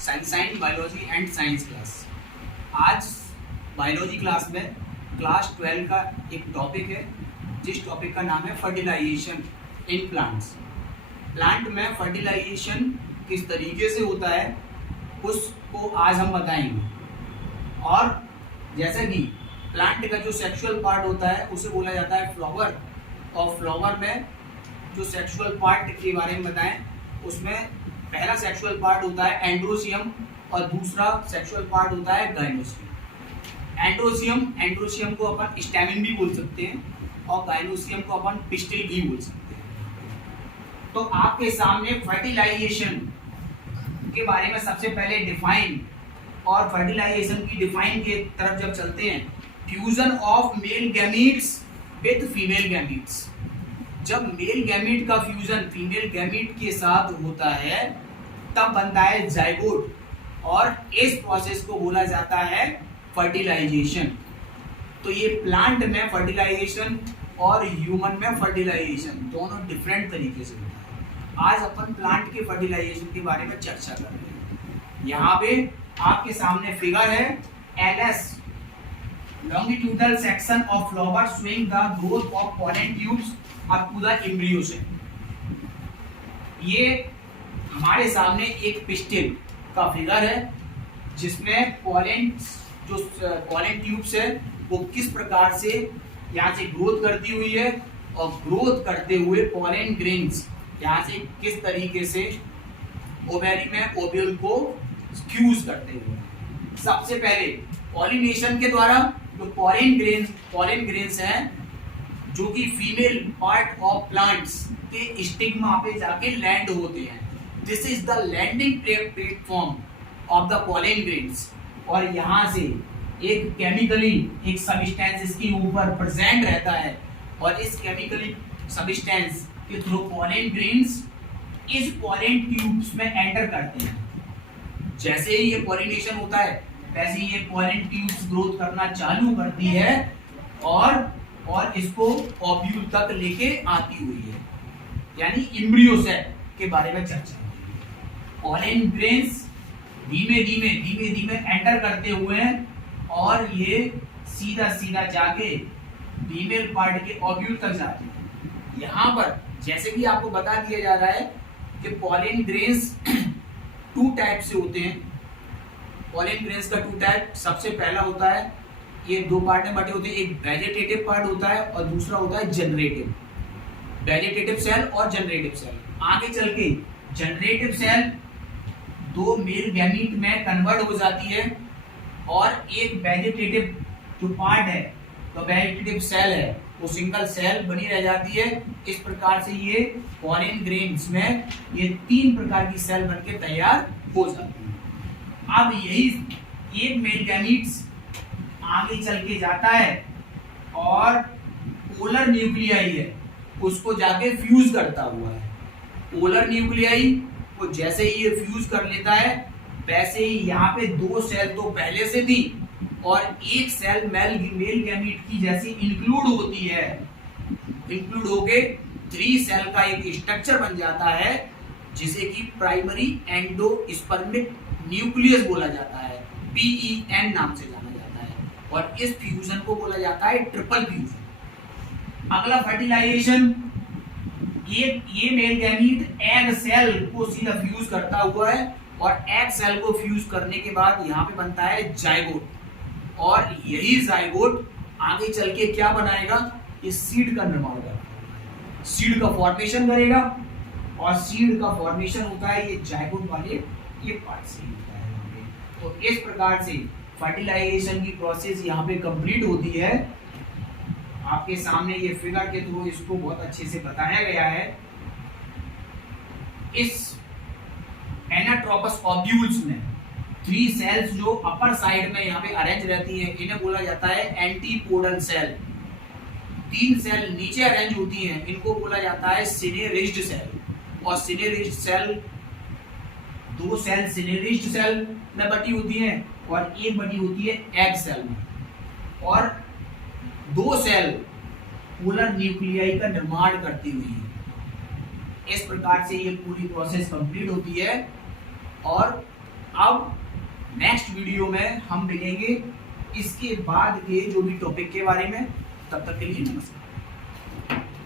Sunshine biology and science class. आज biology class में class 12 का एक टॉपिक है, जिस टॉपिक का नाम है फर्टिलाइजेशन इन प्लांट्स। प्लांट में फर्टिलाइजेशन किस तरीके से होता है उसको आज हम बताएंगे। और जैसे कि प्लांट का जो सेक्सुअल पार्ट होता है उसे बोला जाता है फ्लावर, और फ्लावर में जो सेक्सुअल पार्ट के बारे में बताएं उसमें पहला सेक्सुअल पार्ट होता है एंड्रोसियम और दूसरा सेक्सुअल पार्ट होता है गाइनोसियम। एंड्रोसियम को अपन स्टैमिन भी बोल सकते हैं और गाइनोसियम को अपन पिस्टिल भी बोल सकते हैं। तो आपके सामने फर्टिलाइजेशन के बारे में सबसे पहले डिफाइन, और फर्टिलाइजेशन की डिफाइन के तरफ जब चलते हैं, fusion of male gametes with female gametes. जब मेल गैमीट का फ्यूजन फीमेल गैमीट के साथ होता है तब बनता है जाइगोट, और इस प्रोसेस को बोला जाता है फर्टिलाइजेशन। तो ये प्लांट में फर्टिलाइजेशन और ह्यूमन में फर्टिलाइजेशन दोनों डिफरेंट तरीके से होता है। आज अपन प्लांट के फर्टिलाइजेशन के बारे में चर्चा कर रहे हैं। यहाँ पे आपके सामने फिगर है LS, longitudinal section of flower showing the growth of pollen tubes up to the embryo cell। ये हमारे सामने एक पिस्टिल का फिगर है जिसमें पोलन ट्यूब्स है वो किस प्रकार से यहाँ से ग्रोथ करती हुई है, और ग्रोथ करते हुए पोलन ग्रेन्स यहाँ से किस तरीके से ओवेरी में ओव्यूल को फ्यूज करते हुए। सबसे पहले पॉलिनेशन के द्वारा जो पोलन ग्रेन्स हैं जो कि फीमेल पार्ट ऑफ प्लांट्स के स्टिग्मा पे जाके लैंड होते हैं। This is the landing platform of the pollen grains, और यहाँ से एक केमिकली एक सब्सटेंस इसके ऊपर प्रेजेंट रहता है, और इस केमिकली सब्सटेंस के थ्रू पोलन ग्रेन्स इस पोलन ट्यूब्स में एंटर करते हैं। जैसे ही ये पॉलिनेशन होता है वैसे ही ये पोलन ट्यूब्स ग्रोथ करना चालू करती है और इसको ओव्यूल तक लेके आती हुई है, यानी एम्ब्रियो सेल के बारे में चर्चा होगी। पोलन ग्रेन्स धीमे धीमे एंटर करते हुए और ये सीधा जाके फीमेल पार्ट के ओव्यूल तक जाते हैं। यहाँ पर जैसे कि आपको बता दिया जा रहा है कि पोलन ग्रेन्स 2 टाइप से होते हैं। पोलन ग्रेन्स का 2 टाइप, सबसे पहला होता है, ये 2 पार्ट में बटे होते हैं, एक वेजिटेटिव पार्ट होता है और दूसरा होता है जनरेटिव। वेजिटेटिव सेल और जनरेटिव सेल। आगे चल के जनरेटिव सेल 2 मेल गैमीट में कन्वर्ट हो जाती है और एक वेजिटेटिव जो पार्ट है, तो वेजिटेटिव सेल है वो सिंगल सेल बनी रह जाती है। इस प्रकार से ये पोलन ग्रेन्स में ये 3 प्रकार की सेल बनके तैयार हो जाती है। अब यही एक मेल गैमीट्स आगे चल के जाता है और पोलर न्यूक्लियाई है उसको जाके फ्यूज करता हुआ है। पोलर न्यूक्लियाई को जैसे ही ये फ्यूज कर लेता है वैसे ही यहाँ पे 2 सेल तो पहले से थी और एक सेल मेल गैमीट की जैसी इंक्लूड होती है, इंक्लूड होके 3 सेल का एक स्ट्रक्चर बन जाता है जिसे कि प्राइमरी एंडोस्पर्मिक न्यूक्लियस बोला जाता है, PEN नाम से जाना जाता है, और इस फ्यूजन को बोला जाता है ट्रिपल फ्यूजन। अगला फर्टिलाइजेशन, ये मेल गैमीट एग सेल को सीधा फ्यूज करता हुआ है, और एग सेल को फ्यूज करने के बाद यहाँ पे बनता है जाइगोट, और यही जाइगोट आगे चल के क्या बनाएगा, ये सीड का निर्माण करेगा, सीड का फॉर्मेशन करेगा, और सीड का फॉर्मेशन होता है ये जाइगोट वाले ये पार्ट से होता है। तो इस प्रकार से फर्टिलाइजेशन की प्रोसेस यहाँ पे कंप्लीट होती है। आपके सामने ये फिगर के थ्रू इसको बहुत अच्छे से बताया गया है। इस एनाट्रोपस ओव्यूल्स में 3 सेल्स जो अपर साइड में यहाँ पे अरेंज रहती है इन्हें बोला जाता है एंटीपोडल सेल। 3 सेल नीचे अरेंज होती हैं, इनको बोला जाता है सिनेरिज्ड सेल, और सिनेरिज्ड सेल 2 सेल सिनेरिज्ड सेल में बटी होती हैं और एक बटी होती है एग सेल में, और 2 सेल पोलर न्यूक्लियाई का निर्माण करती हुई है। इस प्रकार से ये पूरी प्रोसेस कंप्लीट होती है। और अब नेक्स्ट वीडियो में हम मिलेंगे इसके बाद के जो भी टॉपिक के बारे में। तब तक के लिए नमस्कार।